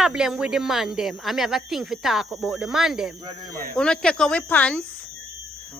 problem with the man them. I have a thing to talk about the man them. Uno take away pants,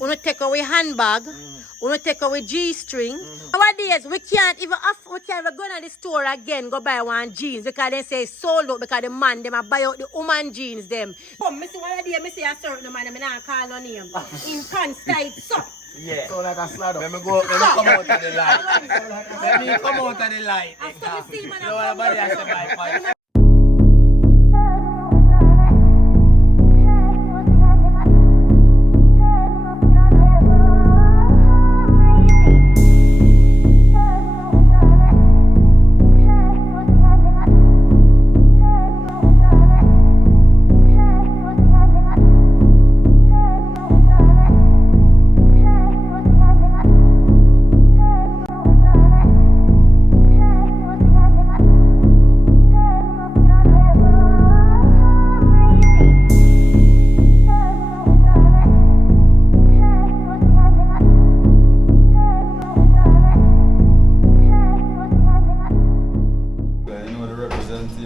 uno take away handbag, uno take away G-string. Nowadays, we can't even go to the store again, go buy one jeans because they say sold out because the man them buy out the woman jeans them. Come, I see one day, I see a certain man, I don't call no name. In constant so. Yeah. So like a slather. Let me come out of the light. Let me come out of the light. After we see man, Nobody has to buy pants.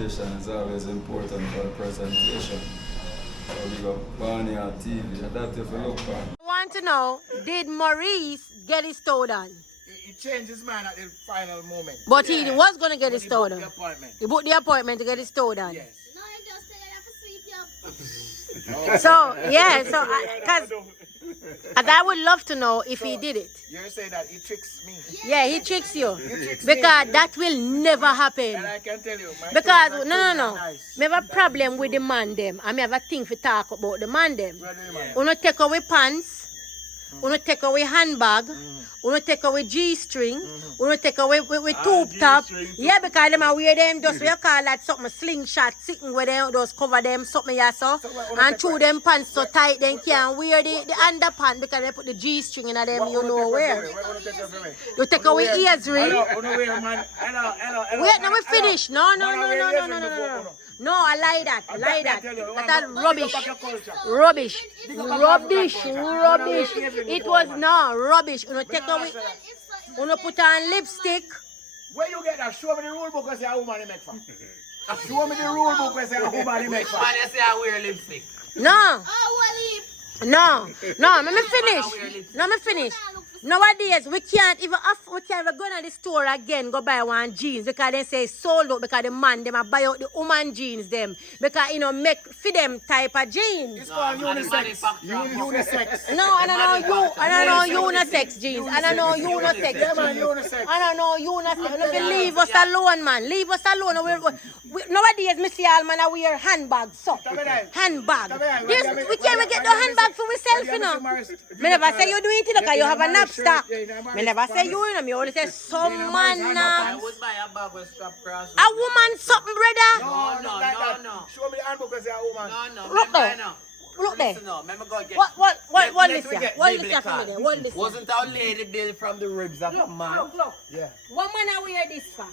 Is always important for the presentation. So we got Barney on TV, and that's if you look for. I want to know, did Maurice get his toe done? He changed his mind at the final moment. But he was going to get his toe He done. booked the appointment. He booked the appointment to get his toe done. Yes. No, he just said I have to sweep you up. So, yeah, so, because I would love to know if he did it. You're saying that he tricks me. Yeah, he tricks you. tricks Because me. that will never happen. And I can tell you, my Because, toes are no. nice. I have a problem with the man them. I have a thing to talk about the man them. Where do you mind? Uno take away pants, uno take away handbag, uno take away G-string, uno take away with tube top. Yeah, because them are wear them just we call that something slingshot, sitting where them just cover them something yeah so. And chew them pants so tight they can't wear the underpants because they put the G-string in them you know where. You take away ears ring. Wait, now we finish. No. No, I lie that. That's rubbish. Rubbish. It was no rubbish. Uno take away. Uno put on lipstick. Where you get that? Show me the rule book where say a woman make for. Show me the rule book where say a woman make for. Why they say I wear lipstick? No. Oh, No, let me finish. Nowadays, we can't even go to the store again, go buy one jeans because they say sold out because the man them buy out the woman jeans them because make for them type of jeans. It's called unisex. Unisex. No, I don't know unisex jeans. I don't know unisex. Yeah, man, unisex. I don't know unisex. Leave us alone, man. Leave us alone. Nowadays, me see all man I wear handbags. So handbag. We can't even get no handbag for myself, you know. Me never say you do it because you have a knapsack. Me never say you know. Me only say some man. I would buy a bag with strap cross. A woman something, brother. No. Show me the handbook where say a woman. No. Look there. Look there. Listen, no. Remember go get. What Let's this here? get What this here biblical. for me there? What this here? Wasn't our lady built from the ribs of a man? Look. Yeah. What man I wear this for?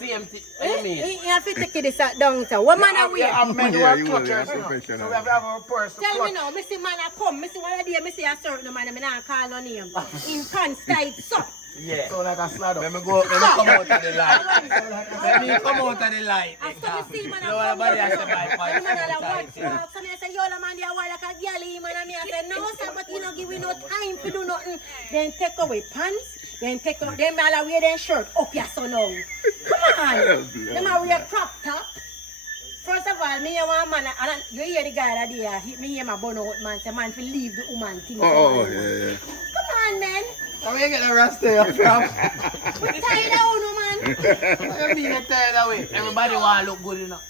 Same thing. What do you mean? You have to take this down to. What man I wear? Yeah, I'm men who are clutchers, you know. So we have to have a purse to Tell clutch. me now, me see man I come, me see one day, me see a certain man, I don't call no name. In constant so. Yeah. So like a slather. Let me come out of the light. Let me come out of the light. After we see man I Nobody has to buy pants. man I watch walk, so me say, yo, the man they are like a girl, man, and me I say, no sir, but you don't give me no time to do nothing. Then take away pants. Then take out them all wear their shirt up your son now. Come on. Them all wear crop top. First of all, me hear one man, and you hear the guy that there, me hear my bun out man, say man to leave the woman thing. Yeah. Come on, man. How you get the rasta from? We tired out, no man. What you mean you tired away? Everybody want to look good enough.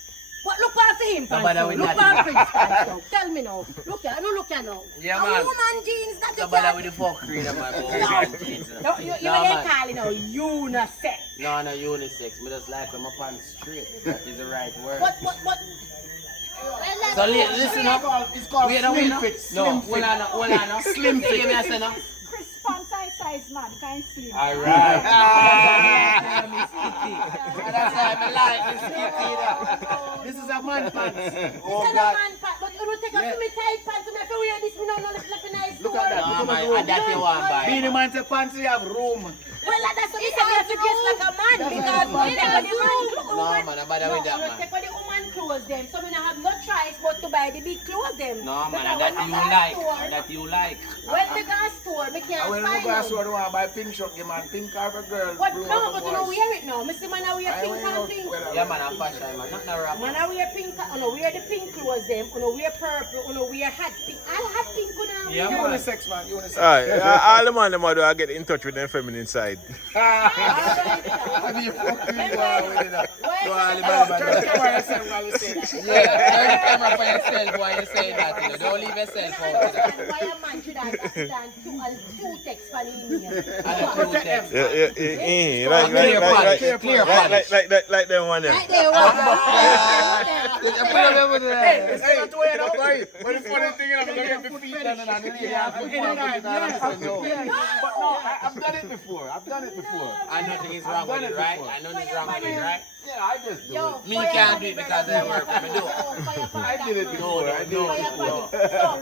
What look after him, No, but pants? we Look not after him, pants now. Tell me now. Look here now. Yeah, A man. woman jeans that you Nobody can't. with the fuckery, that man. No, you No, ain't man. calling now unisex. No, unisex. Me just like when my pants straight. That is the right word. What? So listen up. It's called Wait, slim no. fit. No, Slim hold fit. on now. Slim fit. Give me a second. Chris pants size man, can't see. Alright. That's why I like this kitty. This is a man pants. Oh Tell God. a man pants, but you don't take off me tight pants to me if you wear this, me no look nice. Look at that. No, man, that's you want buy. Beanie man say pants you have room. Well, that's what you say, you have to dress like a man because you take the man. No, man, I'm bad with that, You man. take the woman clothes. clothes them. So I don't have no choice but to buy the big clothes them. No, man, Because that when you me go like. store, That you like. when me go store, me can't When find you go to them. store, you want to buy pink shirt, give man pink car for girls. But blue no, for but you don't boys. wear it now. Me see man I wear pink and pink. Yeah, man, I'm fashion, man. Not wrong. Man I wear pink, wear the pink clothes them, wear purple, wear hot pink. All hot pink Yeah, You man. unisex, man. You unisex. Alright, all the man them do I get in touch with them feminine side. I mean, fuck you, man. Yeah, camera for yourself while you say that, you know. Don't leave yourself out. Why a man should understand two texts for the email? Like them one there. Right there, what? Hey, it's not to wear no boy. But the funny thing is, I'm going to get my feet done and I'm going to get But no, I've done it before. And nothing is wrong with it, right? And nothing is wrong with it, right? Yeah, I just do it. Me can't do it because I work. I do. I did it before.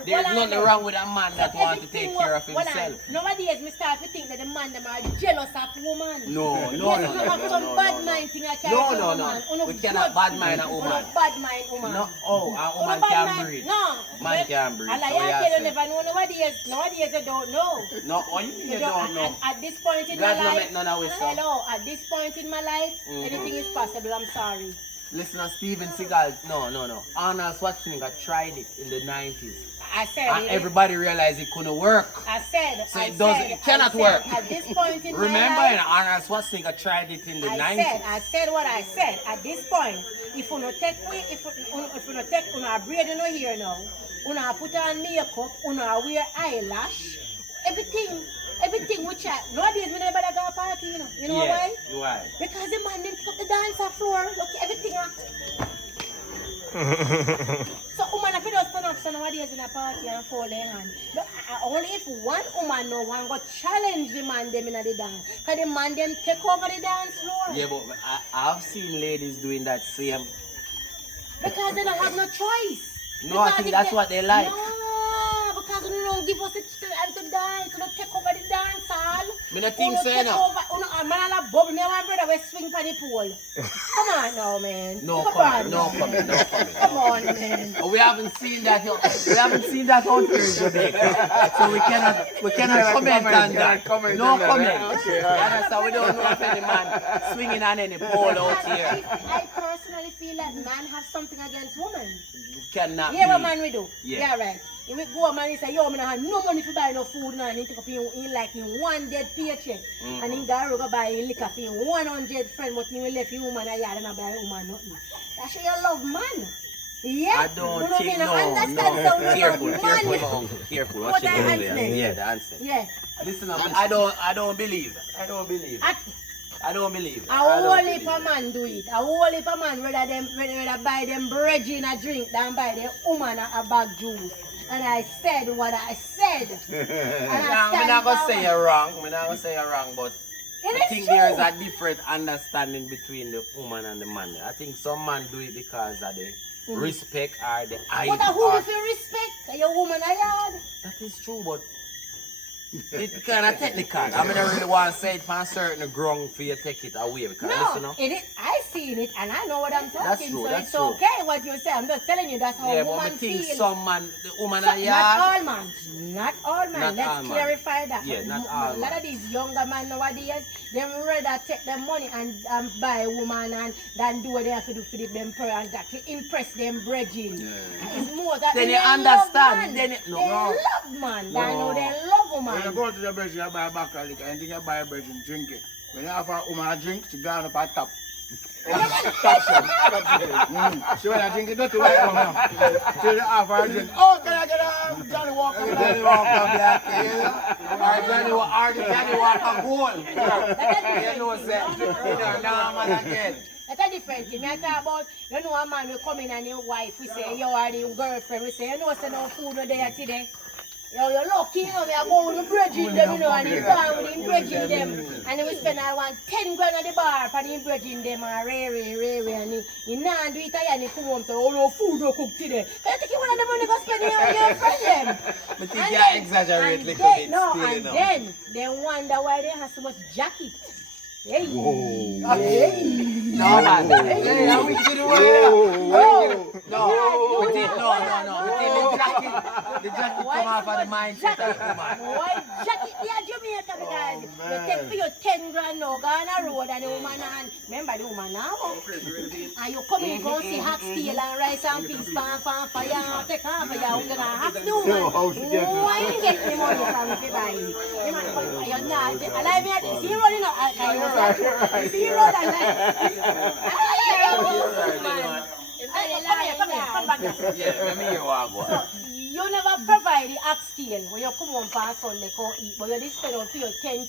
There's nothing wrong with a man that wants to take care of himself. Nowadays, me start to think that the man them are jealous of woman. No. You have some bad mind thing that No. We cannot bad mind a woman. Bad mind woman. No, a woman can breathe. No. Man can breathe. And So I we tell you have never know nowadays you don't know. no, what you mean you don't know? At this point in God my no life, make none of it, so. hello, at this point in my life, anything is possible. I'm sorry. Listen to Steven Seagal. No. Arnold Schwarzenegger tried it in the 90s. I said And everybody realized it couldn't work. So it cannot work. At this point in Remember, my life, Arnold Schwarzenegger tried it in the 90s. I said what I said. At this point, if you not take braid in your hair now, you not put on makeup, you not wear eyelash, everything which nowadays we never go to party, you know. You know why? Why? Because the man them pick up the dance floor, look everything up. So woman if you just turn up so nowadays in a party and fold their hand. But only if one woman no one go challenge the man them in the dance. Because the man them take over the dance floor. Yeah, but I've seen ladies doing that same. Because they don't have no choice. No, I think that's what they like. No, because you don't give us the time to dance, you don't take over the dance hall. Me not think so, you know. Man, I bubble me and my brother will swing for the pole. Come on now, man. No Come comment. on. Come on, man. We haven't seen that. We haven't seen that out here in Jamaica, so we cannot comment on that. No comment. Okay, So we don't know if any man swinging on any pole out here. I personally feel that man have something against women. Cannot Yeah, what be. man we do? Yeah. Yeah, right. If we go a man, he say, yo, man, I have no money to buy no food now. And he take up in like in one dead paycheck. And he go buy in liquor for him 100 friend, but he will left him woman a yard and I buy woman nothing. That's how you love man. Yeah? I don't think, no. Careful. What What you the doing answer? there? Yeah, the answer. Yeah. Listen, I don't believe. I don't believe. A whole heap of man do it. A whole heap of man rather buy them bread in a drink than buy the woman a bag juice. And I said what I said. I'm not going to say you're wrong. But I think there is a different understanding between the woman and the man. I think some man do it because of the respect or the height. But who if you respect? Your woman a yard? That is true, but it's kind of technical. I mean, I really want to say it from a certain ground for you to take it away. Because listen, No, I seen it and I know what I'm talking. That's true, so that's it's true. okay what you say. I'm just telling you that's how yeah, but woman I think feel. some man, the woman So, a yard. not all man. Let's clarify that. Yeah, not A all lot man. of these younger men nowadays, they rather take their money and buy a woman and than do what they have to do for them parents that to impress them brethren. It's more that Then they you Love man. understand. Then they love man. They know they love woman. When you go to the bridge, you buy a back of liquor, and then you buy a bridge and drink it. When you have a woman a drink, she gone up at top. She when I drink it, not to white woman. Till you have her drink. Oh, can I get a Johnny Walker? Johnny Walker black, Johnny Walker gold. You know, say, now man again. That's a different thing. I talk about, you know, a man will come in and your wife, we say, you are the girlfriend, we say, you know, say no food no there today. You're lucky, you know, I go with the bridging them, you know, and you go with the bridging them. And we spend I want 10 grand at the bar for the bridging them and rare, and he not do it and he come home say, oh, no food no cook today. Can you take one of the money go spend it on your friend them? I think you exaggerate a little bit. No, still, and you know. then they wonder why they have so much jacket. Hey. No, man. Hey, how we do the way? off of the mindset of the woman. Why jacket there Jamaica because you take for your 10 grand now, go on a road and the woman and remember the woman now. And you come in go see hot steel and rice and peas pan fire take off for you gonna have to woman. Why you get the money from the buy? You man you're not alive me at zero you know zero and come back here. Yeah, let me hear what I go. You never provide the ox tail when you come home for Sunday go eat, but you did spend out for your $10,000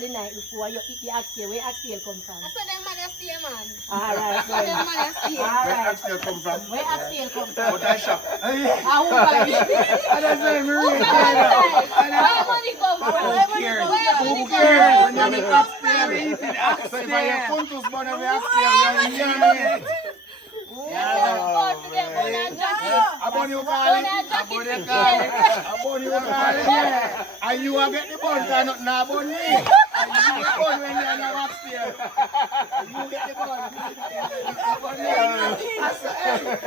the night before you eat the ox tail. Where ox tail come from? That's where them money stay, man. Alright, That's where them money stay. alright. Where Axel come from? Where ox tail come from? But I shop. Who buy it? I don't say me Where real. money come from? Who cares? When you make Axel eating Axel. If I have puntus born of Axel, you're hearing it. Abon you call it. And you will get the bun, because not now bun me. And you get the bun when you're not upstairs. You get the bun.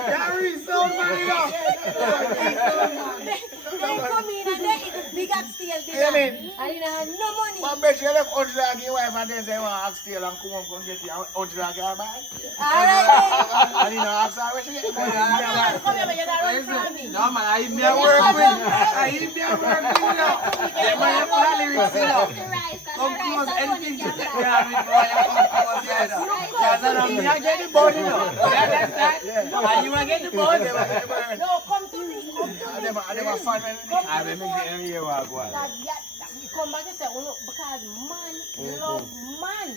You're resound money now. They come in and they eat the big ox tail dinner. You mean? And you don't have no money. But bet you left Ojlag your wife and then say, well, upstairs and come home and get you. Ojlag your bag. Alright. And you know, ask her where she get the money. Come here, but you're not running from me. No man, I eat me a work with. I eat me a work with now. They might have put a lyrics in now. Come close, anything to take me out with before you come close here now. Because I don't get the bone you know. You understand? And you will get the bone, they will get the bone. No, come to me. Come to me. I never find when I will make the area what I go on. You come back and say, oh no, because man, you love man.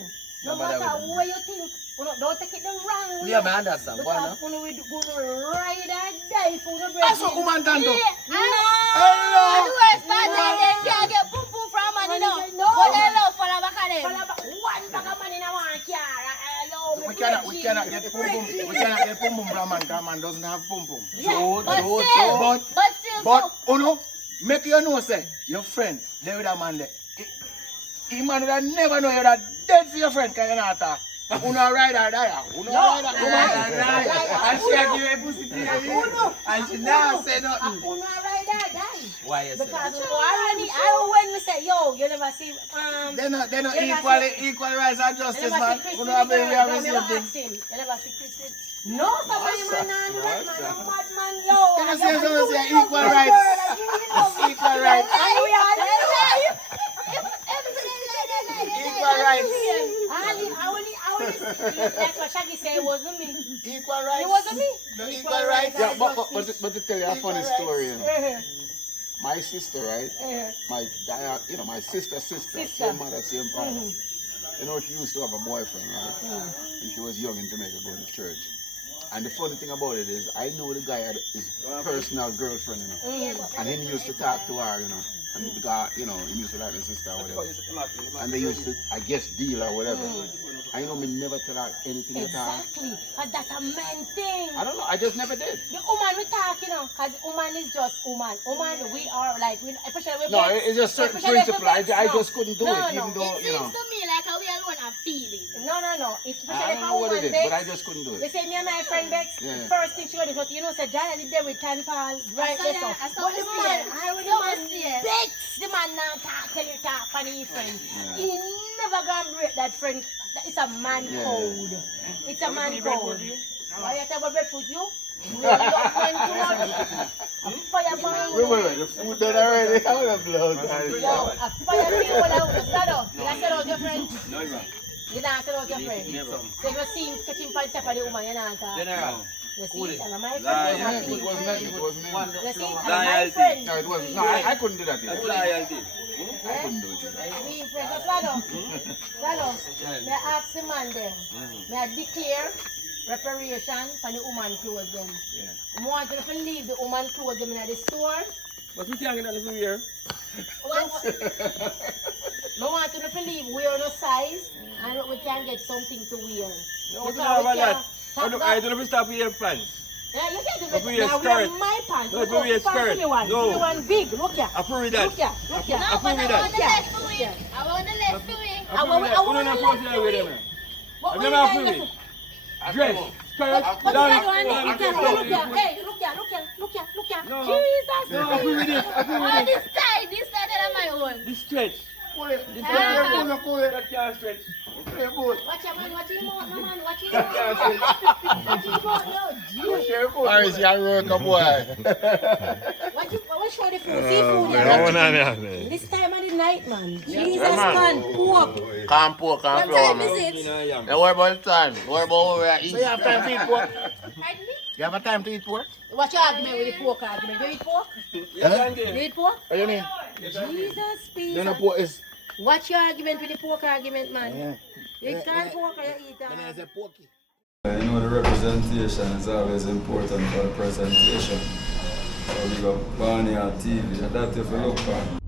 No matter where you think, don't take it the wrong way. Yeah, man, understand. Go on Because when we go to ride or die for the bread. that's what woman done to. Hello. They can't get pum pum from money now. But they love for the back of them. One bag of money in one car. We cannot get pum pum. We cannot get pum pum from man, because man doesn't have pum pum. But Uno, make you know say your friend, they with a man there. He man would have never know you're dead for your friend, because you're not talk. Uno ride or die. Uno ride or die. And she have given pussy to you. And she now say nothing. Uno ride or die. Why you say Because that? when we say, yo, you never see, They not equal rights and you justice, never man. see Christy, Uno have been here you with never something. ask him. You never see Christy. No, somebody man, no mad man, yo. Can I say something say equal rights? Equal rights. Equal rights. That's what Shaggy said, it wasn't me. Equal rights. It wasn't me. No equal rights. Yeah, but to tell you a funny story, you know. Uh-huh. My sister, right? My sister, same mother, same father. You know, she used to have a boyfriend, right? And she was young in Jamaica going to church. And the funny thing about it is, I know the guy had his personal girlfriend, you know. And he used to talk to her, you know. And because, you know, he used to like my sister or whatever. And they used to, I guess, deal or whatever. I know me never tell her anything at all. Exactly, because that's a man thing. I don't know, I just never did. The woman we talk, you know, because woman is just woman. Woman, we are like, especially with No, it's just certain principle. I just couldn't do it, even though, It you know. seems to me like we alone are feeling. No. Especially I if don't a know what woman it is, Bex, but I just couldn't do they it. say me and my friend Bex, first thing she would do, you know, say, Jana did there with 10 pounds, right? I saw But the the man, man. I would the man Bex, the man now talk, tell you talk, funny friend. He never gonna break that friend. It's a man code. It's a man code. Why you talk about breadfruit, you? You love friend too much. A fire man. Wait, the food done already. How the blood? Yo, a fire people that stand up. You not sell out your friend? No, no. You not sell out your friend? Never. So if you see him catching pan top of the woman, you not talk. General. You see, and my friend Yeah, was it wasn't him. You see, and my friend. No, it wasn't. No, I couldn't do that yet. Loyalty. I couldn't do it. We impress us, Lalo. Lalo, may I ask the man them, may I declare reparation for the woman clothes them. I want you to leave the woman clothes them in the store. But we can't get that from here. I want you to leave wear no size and we can get something to wear. No, we don't have that. I don't know if we stop wearing pants. Yeah, you can't do But that. we wear Now skirt. wear my pants. No, we wear skirt. No. The one big, look here. I prove that. Look here, look here. No, but I want the left for Yeah. it. I want the left for it. I want the left to it. What will you like? Dress, skirt, But you don't want it. Look here, hey, look here. Jesus. No, agree with this. Agree with Oh, this. this side of my own. This stretch. Cool it. This cool it. That can't stretch. Play good. Watch your man, watch him out, no man, watch him out. Watch him out, no, Jesus. Paris, you're working, boy. What's for the food? Seafood, this time of the night, man. Jesus, man. man, pork. Can't pork, can't What flour, time man. is it? Don't worry about the time. Don't worry about where you eat. So you have time to eat pork? You have a time to eat pork? What's your argument with the pork argument? You eat pork? You eat pork? What do you mean? Jesus, please. Then the pork is... What's your argument with the pork argument, man? You can't pork or you eat that. porky. You know, the representation is always important for the presentation. So we got Barney on TV, and that if you look for.